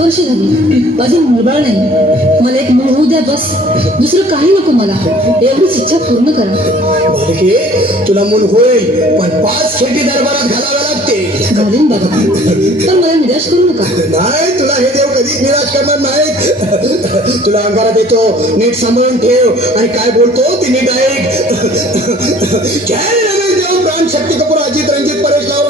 सात वर्ष झाली. माझी मुलबाळ नाही. मला एक मूळ होऊ द्या बस. दुसरं काही नको मला. एवढीच इच्छा पूर्ण करा. तुला मूल होईल पण पाच खेटी दरबारात घालाव्या लागते. घालीन बाबा. पण मला निराश करू नका. नाही तुला हे देव कधीच निराश करणार नाहीत तुला अंगारात येतो नीट सांभाळून ठेव. आणि काय बोलतो ते नीट ऐक रमेश देव प्राण शक्ती कपूर अजित रंजित परेश राव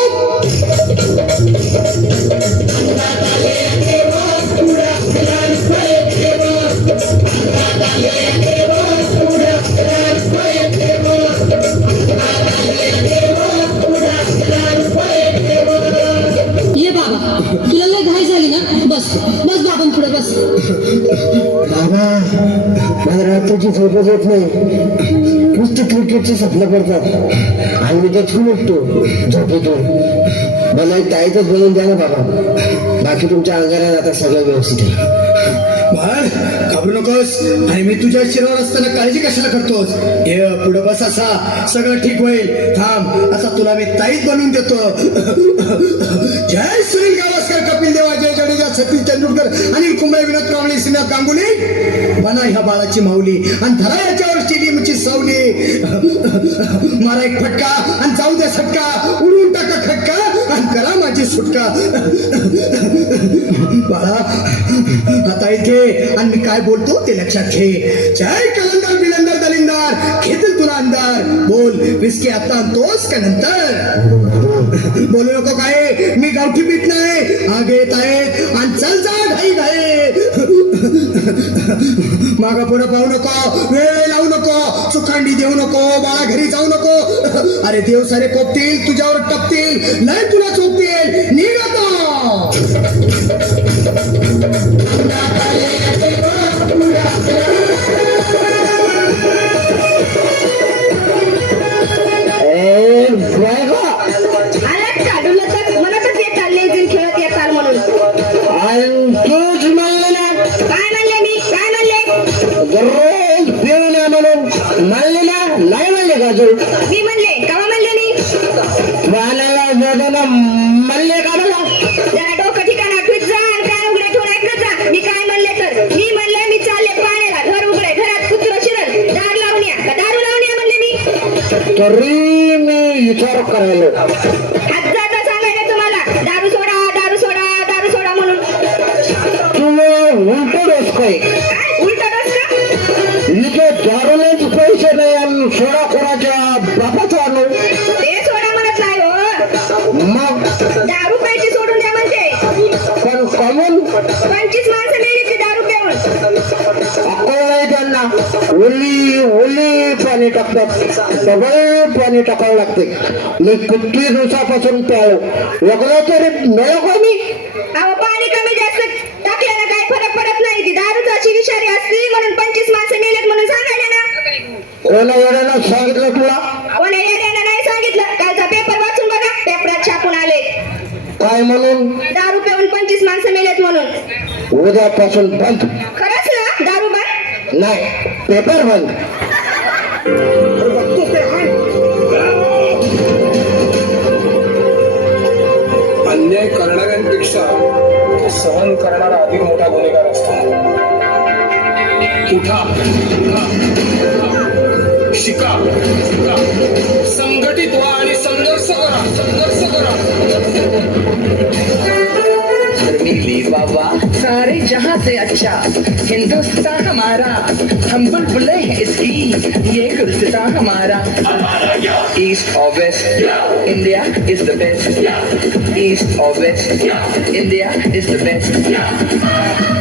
मला रात्रीची झोपच येत नाही. नुसतं क्रिकेटची स्वप्न पडतात आणि मी त्यातून उठतो झोपेतून. मला एक ताईतच बनवून द्या ना बाबा. बाकी तुमच्या अंगारात आता सगळं व्यवस्थित आहे. बाळ घाबरू नकोस. आणि मी तुझ्या शिरावर असताना काळजी कशाला करतोस? ये पुढं बस असा. सगळं ठीक होईल. थांब. असा तुला मी ताईत बनवून देतो. जय श्री सचिन तेंडुलकर अनिल कुंबळे विनोद कांबळे श्रीनाथ गांगुली बना ह्या बाळाची माऊली. आणि धरा याच्यावर स्टेडियमची सावली. मारा एक फटका आणि जाऊ द्या सटका. उडून टाका खटका आणि करा माझी सुटका. बाळा आता इथे आणि मी काय बोलतो ते लक्षात घे. जय कलंदर बिलंदर दलिंदार. घेतील तुला अंदर बोल विस्की आता आणतोस का नंतर? बोलू नको काय? मी गावठी पीत नाही. आगे आहे. आहेत आणि चल जा घाई घाई. मागा पुढे पाहू नको. वेळ लावू नको. चुकांडी देऊ नको. बाळा घरी जाऊ नको. अरे देव सारे कोपतील तुझ्यावर टपतील. नाही तुला चोपतील निघ आता. विचार करायला. सांगायला तुम्हाला. दारू सोडा दारू सोडा दारू सोडा म्हणून. तुम्ही उलट डोस काय? काय? उलट डोस का? इथे दारूलाच पैसे नाही आणि सोडा कोणाच्या बापाचा आणू? ते सोडा म्हणत नाही हो. मग? दारू सोडून द्या म्हणते पण कमून? पंचवीस त्यांना ओली ओली पाणी टाकतात सगळे पाणी टाकावं लागते मी किती दिवसापासून प्यालो वेगळं तरी मिळो मी अहो पाणी कमी जास्त टाकल्यानं काही फरक पडत नाही. ती दारूच अशी विषारी असती म्हणून पंचवीस माणसं मेलेत म्हणून सांगायला ना. कोणा सांगितलं उद्यापासून बंद. खरंच ना? दारू बंद? नाही पेपर बंद. अन्याय करणाऱ्यांपेक्षा सहन करणारा अधिक मोठा गुन्हेगार असतो. उठा शिका. संघटित व्हा आणि संघर्ष करा संघर्ष करा. मी बाबा. सारे जहां से अच्छा हिंदुस्तान हमारा. हम बुलबुले हैं इसकी ये गुलसितान हमारा. ईस्ट और west India is the best east और west India is the best